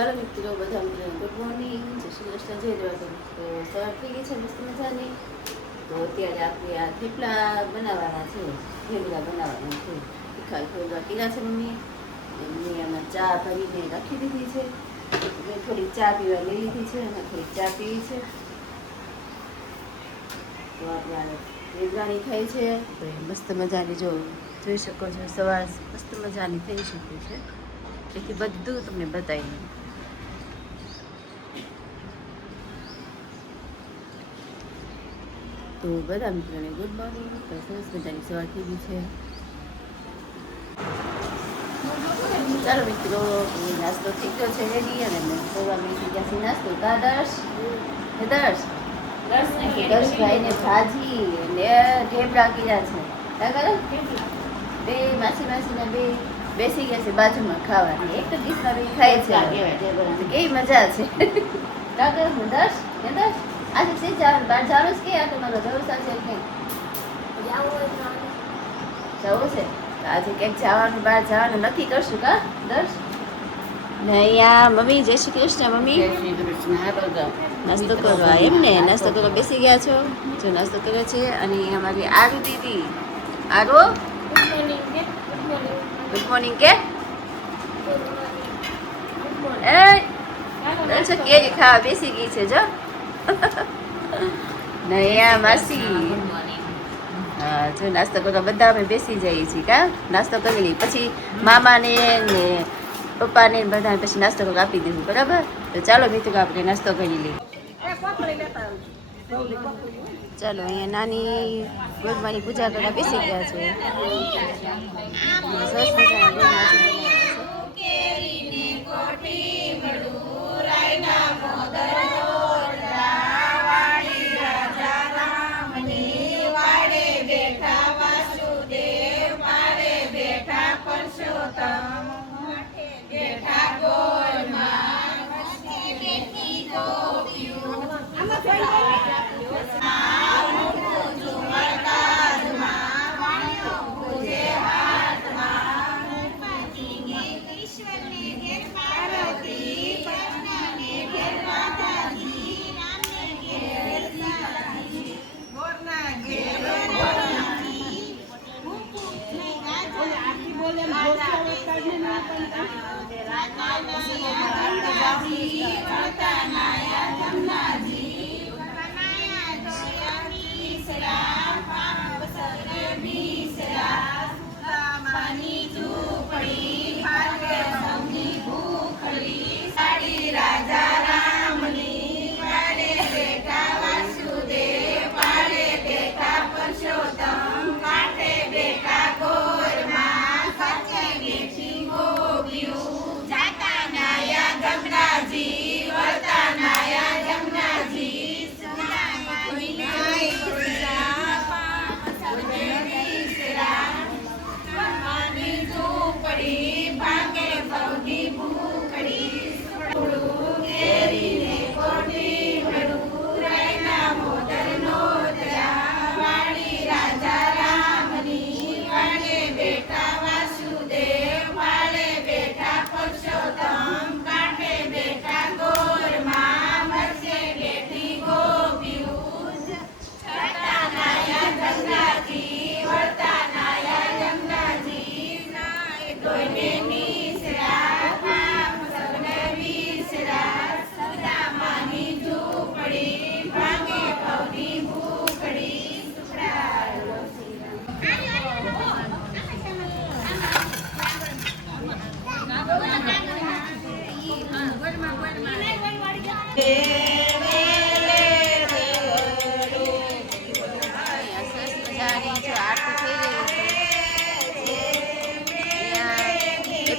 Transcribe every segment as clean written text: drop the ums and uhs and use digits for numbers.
ચાલો મિત્રો, બધા મિત્રોને ગુડ મોર્નિંગ, જય શ્રી કૃષ્ણ, જય દ્વારકા. તો સવાર થઈ ગઈ છે મસ્ત મજાની. તો અત્યારે આપણે આ થેપલા બનાવવાના છે, થેપલા બનાવવાના છે. તીખા થેપલા પીલા છે મમ્મી. એમની એમાં ચા ભરીને રાખી દીધી છે. મેં થોડીક ચા પીવા લઈ લીધી છે અને થોડીક ચા પીવી છે. તો આપણે રેગરાણી થાય છે તો એ મસ્ત મજાની જોઈ શકો છો. સવાર મસ્ત મજાની થઈ શકે છે. એથી બધું તમને બતાવી. તો બધા મિત્રોને ગુડ મોર્નિંગ. તો સરસ મજાની સવાર થઈ ગઈ છે. ચાલો મિત્રો, નાસ્તો થઈ ગયો છે રેડી અને મેં સવાર મેં ગયા છે નાસ્તો. દર્શભાઈને ભાજી ને ઢેબરા કર્યા છે. બે માસીને બે બેસી ગયા છે બાજુમાં ખાવાની. એક જ ડીશમાં બે ખાય છે. કેવી મજા છે. દર્શ આજે છે બહાર જવાનું છે કે આ તમારો જલસા છે કે જવું છે? આજે ક્યાંક જવાનું, બહાર જવાનું નક્કી કરશું કા દર્શ? ને અહીંયા મમ્મી, જય શ્રી કૃષ્ણ મમ્મી. નાસ્તો કરવા એમ ને, નાસ્તો કરવા બેસી ગયા છો. જો નાસ્તો કરે છે. અને અમારી આરુ દીદી, આરુ ગુડ મોર્નિંગ કે કેરી ખાવા બેસી ગઈ છે જો. નયા માસી, હા જો નાસ્તો કરવા બધા અમે બેસી જઈએ છીએ કા. નાસ્તો કરી લઈએ પછી મામાને ને પપ્પાને બધા પછી નાસ્તો કરવા આપી દીધું. બરાબર? તો ચાલો મિત્રો આપણે નાસ્તો કરી લઈએ. ચાલો અહીંયા નાની ગોદમાની પૂજા કરવા બેસી ગયા છે. સરસ મજાના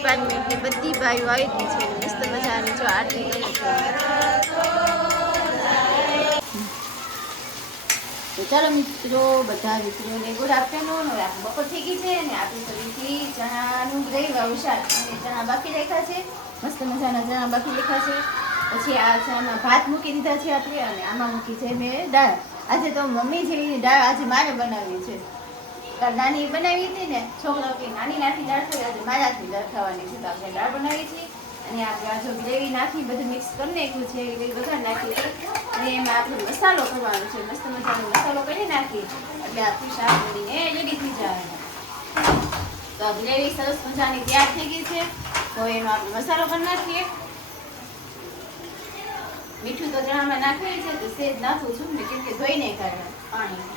ડિપાર્ટમેન્ટની બધી ભાઈઓ આવી ગઈ છે. મસ્ત મજાની જો આરતી કરે છે. તો ચાલો મિત્રો, બધા મિત્રોને ગુડ આફ્ટરનૂન. હવે આપણે બપોર થઈ ગઈ છે અને આપણે ફરીથી ચણાનું ગ્રેવી વાળું શાક અને ચણા બાફી રાખ્યા છે. મસ્ત મજાના ચણા બાફી રાખ્યા છે. પછી આ ચણામાં ભાત મૂકી દીધા છે આપણે અને આમાં મૂકી છે મેં દાળ. આજે તો મમ્મી છે એની દાળ આજે મારે બનાવી છે. નાની બનાવી હતી ને, છોકરાઓ કે નાની નાખી દાળ થઈ, આજે મારાથી દાળ ખાવાની છે. તો આપણે દાળ બનાવી છે અને આપણે આ જો ગ્રેવી નાખી બધું મિક્સ કરી નાખ્યું છે. ગ્રેવી વઘાર નાખી છે અને એમાં આપણે મસાલો કરવાનો છે. મસ્ત મજાનો મસાલો કરી નાખી એટલે આપણું શાક બનીને રેડી થઈ જાય. તો આ ગ્રેવી સરસ મજાની તૈયાર થઈ ગઈ છે. તો એનો આપણે મસાલો કરી નાખીએ. મીઠું તો ચણામાં નાખેલું છે, તો સેજ નાખું છું મેં, કેમ કે ધોઈને કાઢે પાણી.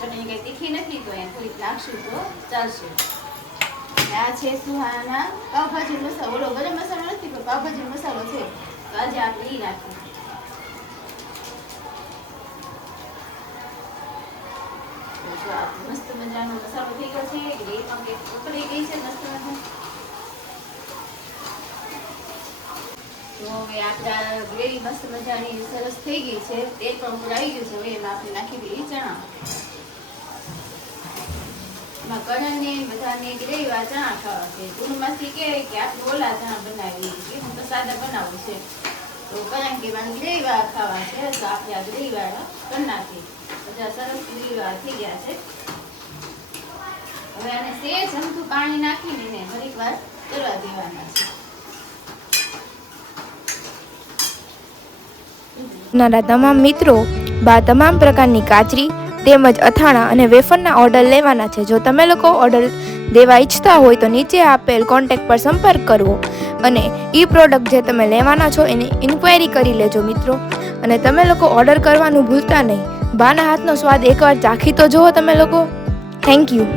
ચટણી કઈ તીખી નથી તો એને થોડીક નાખશું તો ચાલશે. આ છે સુહાના પાવભાજી મસાલો. ઓલો ગરમ મસાલો નથી પણ પાવભાજી મસાલો છે, તો આજે આપણે એ નાખીએ. મસ્ત મજાનો મસાલો થઈ ગયો છે. ગ્રેવીમાં કે ઉકળી ગઈ છે મસ્ત મજાનો. તો હવે આપણા ગ્રેવી મસ્ત મજાની સરસ થઈ ગઈ છે. તેલ પણ ઉપર આવી ગયું છે. હવે એમાં આપણે નાખી દઈએ ચણા. એમાં કણને બધાને ગ્રેવી વાળા ચણા ખાવા છે. પૂર્ણમાંથી કહે કે આપણે ઓલા ચણા બનાવી કે હું તો સાદા બનાવું છે. તો કારણ કે મને ગ્રેવી વાળા ખાવા છે, તો આપણે આ ગ્રેવી વાળા કરી નાખીએ. બધા સરસ ગ્રેવી વાળા થઈ ગયા છે. હવે આને સેજ અમથું પાણી નાખીને એને ઘડીક વાર ચડવા દેવાના છે. નાના તમામ મિત્રો તમામ પ્રકારની કાચરી તેમજ અથાણા અને વેફરના ઓર્ડર લેવાના છે. જો તમે લોકો ઓર્ડર દેવા ઈચ્છતા હોય તો નીચે આપેલ કોન્ટેક્ટ પર સંપર્ક કરવો અને એ પ્રોડક્ટ જે તમે લેવાના છો એની ઇન્ક્વાયરી કરી લેજો મિત્રો. અને તમે લોકો ઓર્ડર કરવાનું ભૂલતા નહીં. બાના હાથનો સ્વાદ એકવાર ચાખી તો જુઓ તમે લોકો. Thank you.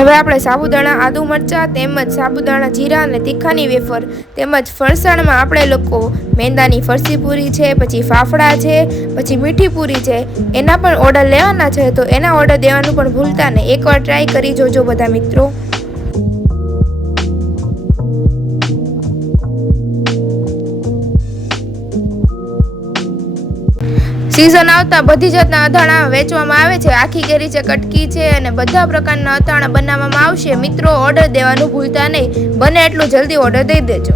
હવે આપણે સાબુદાણા આદુ મરચાં તેમજ સાબુદાણા જીરા અને તીખાની વેફર તેમજ ફરસાણમાં આપણે લોકો મેંદાની ફરસી પૂરી છે, પછી ફાફડા છે, પછી મીઠી પૂરી છે, એના પણ ઓર્ડર લેવાના છે. તો એના ઓર્ડર દેવાનું પણ ભૂલતા નહીં. એકવાર ટ્રાય કરી જોજો બધા મિત્રો. સીઝન આવતા બધી જાતના અથાણા વેચવામાં આવે છે. આખી કેરી છે, કટકી છે અને બધા પ્રકારના અથાણા બનાવવામાં આવશે. મિત્રો ઓર્ડર દેવાનું ભૂલતા નહીં. બને એટલું જલ્દી ઓર્ડર દઈ દેજો.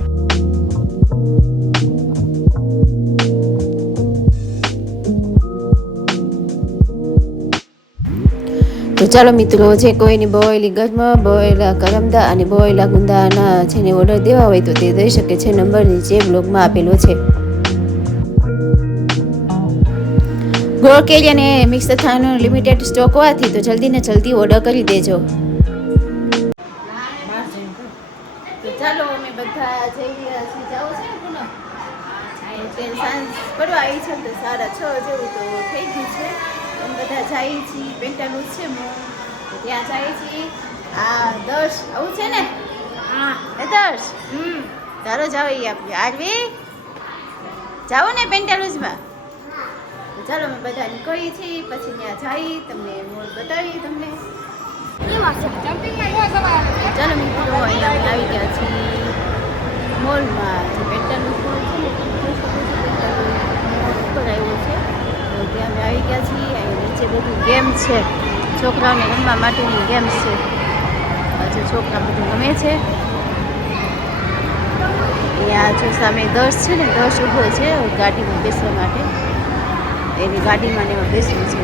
તો ચાલો મિત્રો, જે કોઈની બોઈલી ગરમા, બોઈલા કરમદા અને બોઈલા ગુંદાના જેને ઓર્ડર દેવા હોય તો તે દઈ શકે છે. નંબર નીચે બ્લોગમાં આપેલો છે. ગોળ કેરી અને મિક્સ અથાણાનો લિમિટેડ સ્ટોક હોવાથી તો જલ્દી ને જલ્દી ઓર્ડર કરી દેજો. તો ચાલો અમે બધા જઈ રહ્યા છીએ. જાઓ છે ને પુનઃ એટલે સાંજ પડવા આવી છે તો 6:30 જેવું તો થઈ ગયું છે. અમે બધા જઈએ છીએ. પેન્ટાલું છે તો ત્યાં જઈએ છીએ. આ દર્શ આવું છે ને? હા દર્શ. તારો જાવ એ આપણે આરવી જાઓ ને પેન્ટાલુઝમાં. ચાલો અમે બધા નીકળીએ છીએ. પછી ત્યાં જઈ તમને મોલ બતાવીએ તમને. ચાલો મિત્રો, અહીંયા અમે આવી ગયા છીએ મોલમાં. જે પેન્ટાલુઝ મોલ છે ને મોલ ઉપર આવ્યો છે, તો ત્યાં અમે આવી ગયા છીએ. અહીં નીચે બધી ગેમ છે, છોકરાઓને રમવા માટેની ગેમ્સ છે. હજુ છોકરા બધું ગમે છે. અહીંયા જો સામે દર્શ છે ને, દર્શ ઊભો છે ગાડીમાં બેસવા માટે. એની ગાડીમાં ને એમાં બેસવું છે.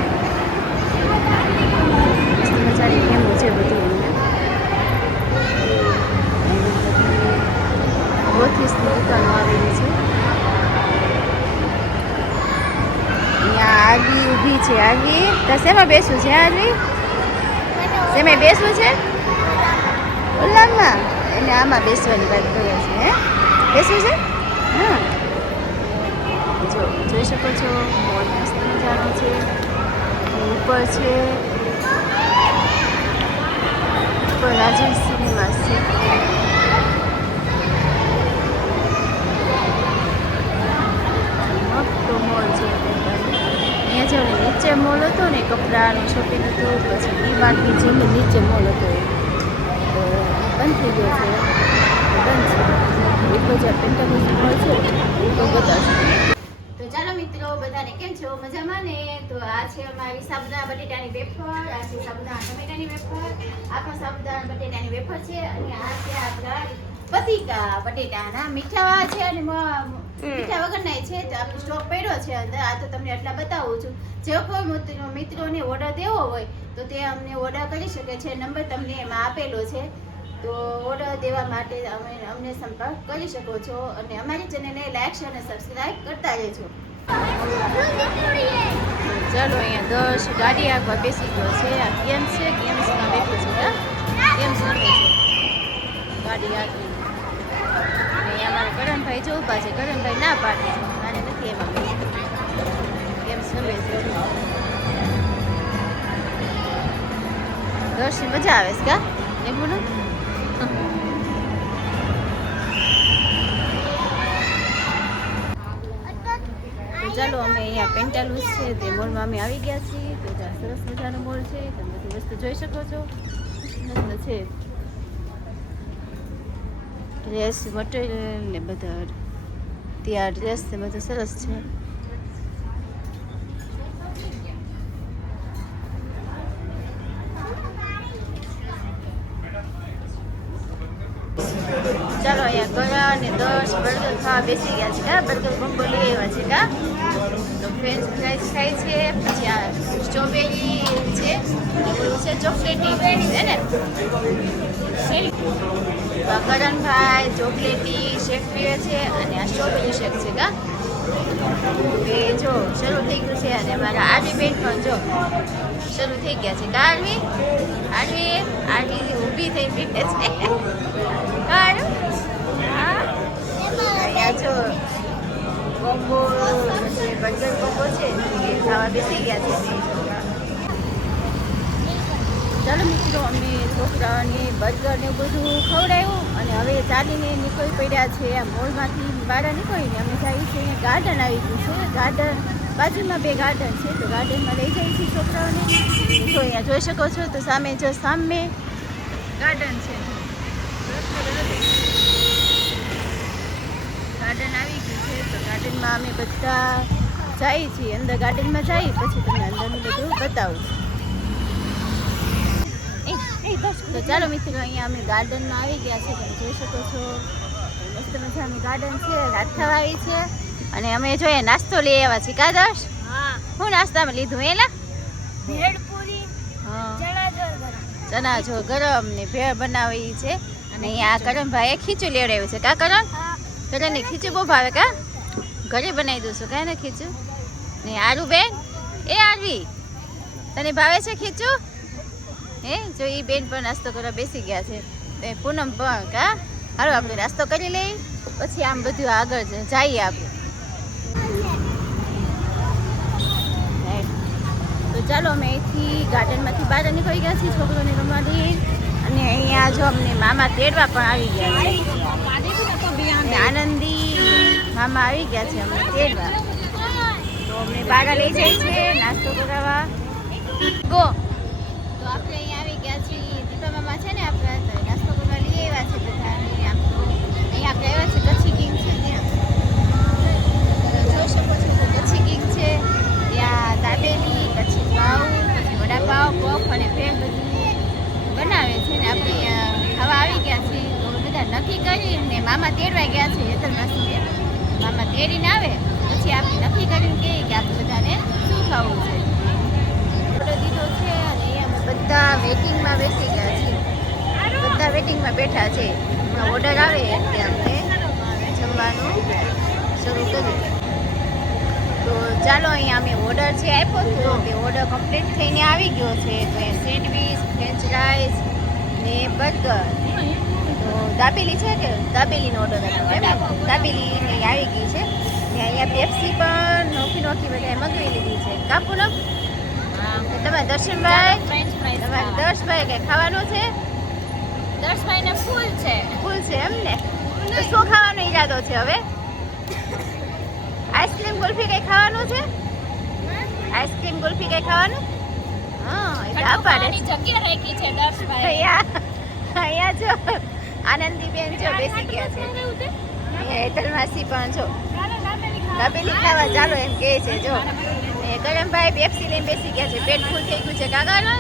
મસ્ત મજાની ગેમો છે બધી. બોથીસની દુકાનો આવેલી છે. અહીંયા આગી ઊભી છે. આગી તો શેમાં બેસવું છે? આગી શેમાં બેસવું છે? ઓલામાં એને આમાં બેસવાની વાત કરે છે. હે બેસવું છે? હા, જોઈ શકો છો મોલ મસ્ત મજાનો છે. ઉપર છે, ઉપર રાજન સિનેમા છે. વચ્ચે મોલ હતો ને કપડાનું શોપિંગ હતું, પછી ડીમાર્ટની જેમ નીચે મોલ હતો એ તો બંધ થઈ ગયો છે, બંધ છે. એટલો જે પેન્ટાલુસ મોલ છે એ તો બતાવશે. તો ચાલો મિત્રો, બધાને કેમ છો? મજામાં ને? તો આ છે અમારી સાબુદાણા બટેટાની વેફર, આ છે સાબુદાણા ટમેટાની વેફર, આ પણ સાબુદાણા બટેટાની વેફર છે, અને આ છે આપણા પતિકા બટેટાના મીઠા છે અને મીઠા વગરના છે. તો આપણો સ્ટોક પડ્યો છે અંદર. આ તો તમને એટલા બતાવું છું. જે કોઈ મિત્રોને ઓર્ડર દેવો હોય તો તે અમને ઓર્ડર કરી શકે છે. નંબર તમને એમાં આપેલો છે, તો ઓર્ડર દેવા માટે અમને સંપર્ક કરી શકો છો, અને અમારી ચેનલને લાઈક શેર અને સબસ્ક્રાઇબ કરતા રહેજો. ચાલો, અહીંયા 10 ગાડી આગળ બેસી ગયો છે. આ ગેમ્સ છે, ગેમ્સમાં બેઠો છે. ગેમ્સ રમે છે ગાડી આગળ. અહીંયા અમારા કરણભાઈ જો ઊભા છે. કરણભાઈ ના પાડે છે, મારે નથી એમાં ગેમ્સ રમે છે. દર્શની મજા આવે છે કા એમ બોલો. ચાલો, અમે અહીંયા પેન્ટાલુસ છે તે મોલમાં અમે આવી ગયા છીએ. તો ત્યાં સરસ મજાનો મોલ છે, તમે બધી વસ્તુ જોઈ શકો છો. મસ્ત છે ડ્રેસ મટીરિયલ ને બધા, ત્યાં ડ્રેસ ને બધું સરસ છે. ચાલો, અહીંયા ગળા અને 10 બર્ગર ખાવા બેસી ગયા છે કા. બર્ગર કોમ્બો લઈ આવ્યા છે કા. તો ફ્રેન્ચ ફ્રાઈઝ ખાય છે, પછી આ સ્ટ્રોબેરી છે, છે ચોકલેટી હે ને. કરણભાઈ ચોકલેટી શેક પીવે છે અને આ સ્ટ્રોબેરી શેક છે કા. એ જો શરૂ થઈ ગયું છે, અને મારા આરવી બેન પણ જો શરૂ થઈ ગયા છે કા. આરવી ઊભી થઈ પીવે છે કા. અહીંયા જો કોમ્બો બર્ગર કોમ્બો છે એ ખાવા બેસી ગયા છે. ચાલો મિત્રો, અમે છોકરાઓને બર્ગર ને બધું ખવડાવ્યું અને હવે ચાલીને નીકળી પડ્યા છે. આ મોલમાંથી બહાર નીકળીને અમે જઈએ છીએ. ગાર્ડન આવી ગયું છે. ગાર્ડન બાજુમાં 2 ગાર્ડન છે, તો ગાર્ડનમાં લઈ જઈએ છીએ છોકરાઓને. તો અહીંયા જોઈ શકો છો, તો સામે ગાર્ડન છે. ગાર્ડન આવી ગયું છે, તો ગાર્ડનમાં અમે બધા જઈએ છીએ. અંદર ગાર્ડનમાં જઈ પછી તમને અંદરનું બધું બતાવું. તો ચાલો મિત્રો, અહીંયા અમે ગાર્ડનમાં આવી ગયા છે. તમે જોઈ શકો છો, મસ્ત મજાનું ગાર્ડન છે. રાત થવા આવી છે, અને અમે જોઈએ નાસ્તો લઈ આવ્યા છીએ કા દર્શ. હું નાસ્તામાં લીધું એલા ભેળપુરી, ચણા જો ગરમ ને ભેળ બનાવી છે. અને અહીંયા કરણભાઈએ ખીચું લેવડાવ્યું છે કા. કરણને ખીચું બહુ ભાવે કા. ઘરે બનાવી દઉં છું કાંઈ ને ખીચું. ને આરુ બેન, એ આરવી તને ભાવે છે ખીચું? હે જો એ બેન પણ નાસ્તો કરવા બેસી ગયા છે. પૂનમ પણ કા. હાલો આપણે નાસ્તો કરી લઈએ, પછી આમ બધું આગળ જઈએ આપણે. તો ચાલો, અમે અહીંથી ગાર્ડનમાંથી બહાર નીકળી ગયા છીએ છોકરોને રમવા દઈએ. અને અહીંયા જો અમને મામા તેડવા પણ આવી ગયા છે. આનંદી મામા આવી ગયા છે અમને તેડવા, તો અમને બહાર લઈ જાય છે નાસ્તો કરાવવા. ગો તો આપણે અહીંયા આવી ગયા છીએ. દીપા મામા છે ને આપણા, તો નાસ્તો કરવા લઈ આવ્યા છે બધાને. આમ તો અહીંયા આપણે આવ્યા છે કચ્છી કિંગ છે ત્યાં, જોઈ શકો છો તો કચ્છી કિંગ છે. ત્યાં દાબેલી, કચ્છી પાઉં, પછી વડાપાવ, પફ અને ભેળ બધું બનાવે છે. ને આપણે અહીંયા ખાવા આવી ગયા છીએ. તો બધા નક્કી કરીને મામા તેડવા ગયા છે. મામા તેડીને આવે પછી આપણે નક્કી કરીને કહીએ કે આપણે બધાને શું ખાવું છે. ઓર્ડર દીધો છે, અને અહીંયા બધા વેઇટિંગમાં બેસી ગયા છે. બધા વેઇટિંગમાં બેઠા છે. ઓર્ડર આવે એટલે આપણે જમવાનું શરૂ કરીએ. તો ચાલો, અહીંયા અમે ઓર્ડર છે આપ્યો હતો, તે ઓર્ડર કમ્પ્લીટ થઈને આવી ગયો છે. તો એ સેન્ડવીચ, ફ્રેન્ચ રાઈસ ને બર્ગર, તો દાબેલી છે કે દાબેલીનો ઓર્ડર હતો, દાબેલી આવી ગઈ છે. ને અહીંયા પેપ્સી પણ નોખી બધાએ મગવી લીધી છે. કાપુનો તમારે દર્શનભાઈ, તમારે દર્શભાઈ કંઈ ખાવાનું છે? દર્શભાઈને ફૂલ છે એમ ને. તો શું ખાવાનો ઈરાદો છે હવે? આઈસ્ક્રીમ, કુલ્ફી કંઈ ખાવાનું છે? આઈસ્ક્રીમ ગુલ્ફી કઈ ખાવાનું? હા એ તો પાડે જગ્યા રાખી છે દર્શભાઈ. અહીંયા જો આનંદીબેન જો બેસી ગયા છે. અહીંયા હેતલ માસી પણ જો દાબેલી ખાવા ચાલો એમ કહે છે. જો એ કરમભાઈ પેપ્સી લઈને બેસી ગયા છે. પેટ ફૂલ થઈ ગયું છે કાકાનો.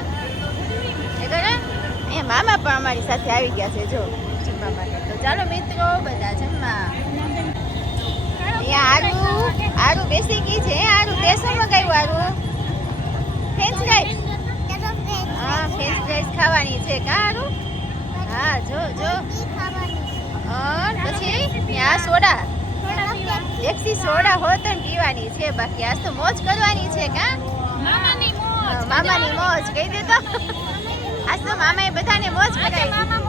એ કરે અહીંયા મામા પણ અમારી સાથે આવી ગયા છે જો જમવા માટે. તો ચાલો મિત્રો બધા જમવા. અહીંયા આરુ બેસી ગઈ છે. આરુ તે શું મગાવ્યું આરુ? French fries. હા ફ્રેન્ચ ફ્રાઈસ ખાવાની છે કા આરુ? હા જો જો પછી આ સોડા એક્સી સોડા હોત ને પીવાની છે. બાકી આજ તો મોજ કરવાની છે કા? મામાની મોજ. મામાની મોજ કહી દે તો. આજ તો મામાએ બધાને મોજ કરાવી.